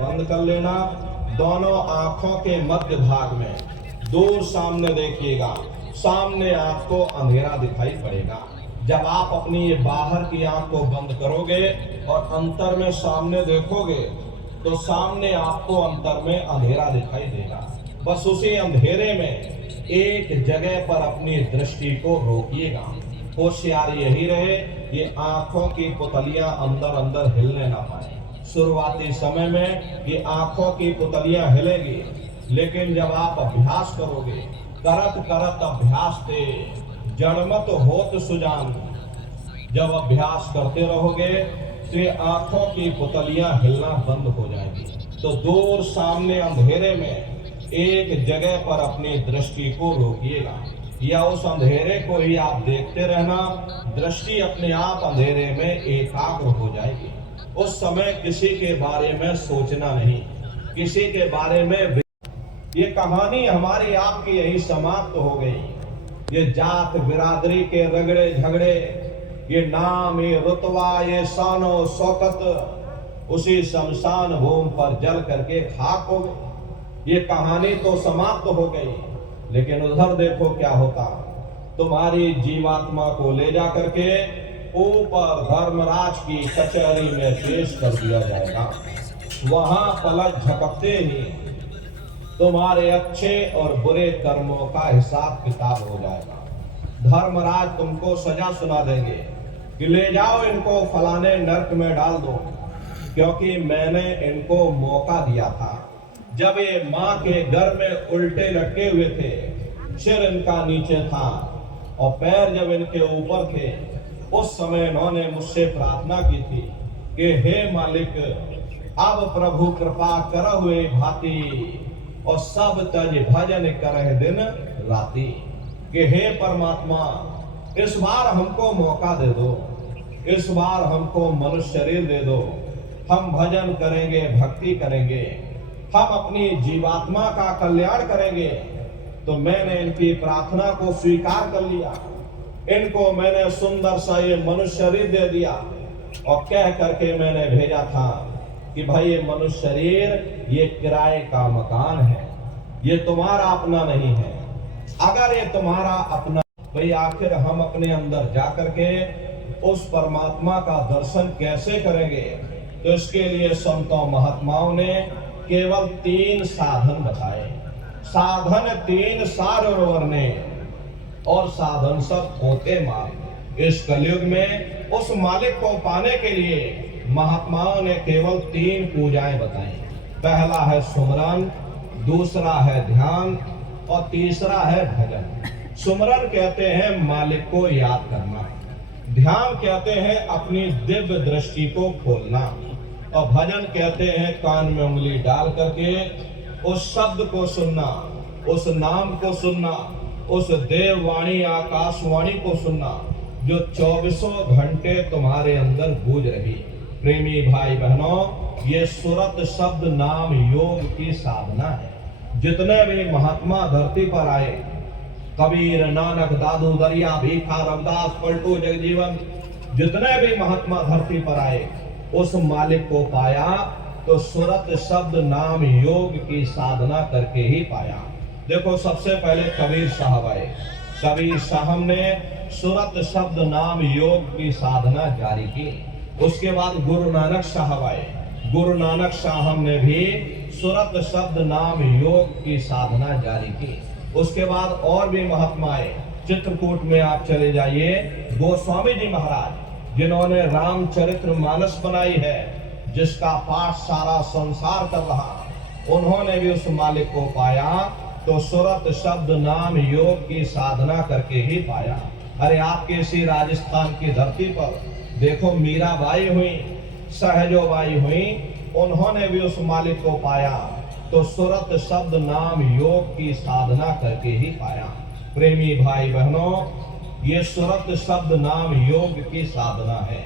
बंद कर लेना। दोनों आंखों के मध्य भाग में दूर सामने देखिएगा, सामने आपको अंधेरा दिखाई पड़ेगा। जब आप अपनी ये बाहर की आंख को बंद करोगे और अंतर में सामने देखोगे तो सामने आपको अंतर में अंधेरा दिखाई देगा। बस उसी अंधेरे में एक जगह पर अपनी दृष्टि को रोकिएगा। होशियारी यही रहे ये आंखों की पुतलियां अंदर अंदर हिलने ना पाए। शुरुआती समय में ये आंखों की पुतलियां हिलेगी, लेकिन जब आप अभ्यास करोगे, करत करत अभ्यास थे जड़मत होत सुजान, जब अभ्यास करते रहोगे तो ये आंखों की पुतलियां हिलना बंद हो जाएगी। तो दूर सामने अंधेरे में एक जगह पर अपनी दृष्टि को रोकिएगा, या उस अंधेरे को ही आप देखते रहना। दृष्टि अपने आप अंधेरे में एकाग्र हो जाएगी। उस समय किसी के बारे में सोचना नहीं, किसी के बारे में। ये कहानी हमारी आपकी यही समाप्त हो गई। ये जात बिरादरी के रगड़े झगड़े, ये नाम, ये रुतबा, ये शानो शौकत उसी शमशान भूमि पर जल करके खाक हो गई। ये कहानी तो समाप्त हो गई, लेकिन उधर देखो क्या होता। तुम्हारी जीवात्मा को ले जा करके ऊपर धर्मराज की कचहरी में पेश कर दिया जाएगा। वहां पलक झपकते ही तुम्हारे अच्छे और बुरे कर्मों का हिसाब किताब हो जाएगा। धर्मराज तुमको सजा सुना देंगे कि ले जाओ इनको फलाने नरक में डाल दो, क्योंकि मैंने इनको मौका दिया था। जब ये माँ के घर में उल्टे लटके हुए थे, सिर इनका नीचे था और पैर जब इनके ऊपर थे, उस समय इन्होंने मुझसे प्रार्थना की थी कि हे मालिक, अब प्रभु कृपा कर हुए भांति और सब तज भजन करह दिन राती। कि हे परमात्मा, इस बार हमको मौका दे दो, इस बार हमको मनुष्य शरीर दे दो, हम भजन करेंगे, भक्ति करेंगे, हम अपनी जीवात्मा का कल्याण करेंगे। तो मैंने इनकी प्रार्थना को स्वीकार कर लिया, इनको मैंने सुंदर सा ये मनुष्य शरीर दे दिया और कह करके मैंने भेजा था कि भाई ये मनुष्य शरीर ये किराए का मकान है, ये तुम्हारा अपना नहीं है। अगर ये तुम्हारा अपना, भाई आखिर हम अपने अंदर जा करके उस परमात्मा का दर्शन कैसे करेंगे? तो इसके लिए संतों महात्माओं ने केवल 3 साधन बताए। साधन 3 सारोवर ने, और साधन सब होते मार्ग। इस कलयुग में उस मालिक को पाने के लिए महात्माओं ने केवल 3 पूजाएं बताई। पहला है सुमरन, दूसरा है ध्यान और तीसरा है भजन। सुमरन कहते हैं मालिक को याद करना, ध्यान कहते हैं अपनी दिव्य दृष्टि को खोलना, और भजन कहते हैं कान में उंगली डाल करके उस शब्द को सुनना, उस नाम को सुनना, उस देववाणी आकाशवाणी को सुनना जो 24 घंटे तुम्हारे अंदर गूंज रही। प्रेमी भाई बहनों, ये सुरत शब्द नाम योग की साधना है। जितने भी महात्मा धरती पर आए, कबीर, नानक, दादू, दरिया, भीखा, रविदास, पलटू, जगजीवन, जितने भी महात्मा धरती पर आए, उस मालिक को पाया तो सुरत शब्द नाम योग की साधना करके ही पाया। देखो, सबसे पहले कबीर साहब आए। कबीर साहब ने सुरत शब्द नाम योग की साधना जारी की। उसके बाद गुरु नानक साहब आए। गुरु नानक साहब ने भी सुरत शब्द नाम योग की साधना जारी की। उसके बाद और भी महात्मा आए। चित्रकूट में आप चले जाइए, गोस्वामी जी महाराज, जिन्होंने रामचरित्र मानस बनाई है, जिसका पाठ सारा संसार कर रहा, उन्होंने भी उस मालिक को पाया तो सुरत शब्द नाम योग की साधना करके ही पाया। अरे आपके इसी राजस्थान की धरती पर देखो, मीराबाई हुई, सहजोबाई हुई, उन्होंने भी उस मालिक को पाया तो सुरत शब्द नाम योग की साधना करके ही पाया। प्रेमी भाई बहनों, ये सुरत शब्द नाम योग की साधना है।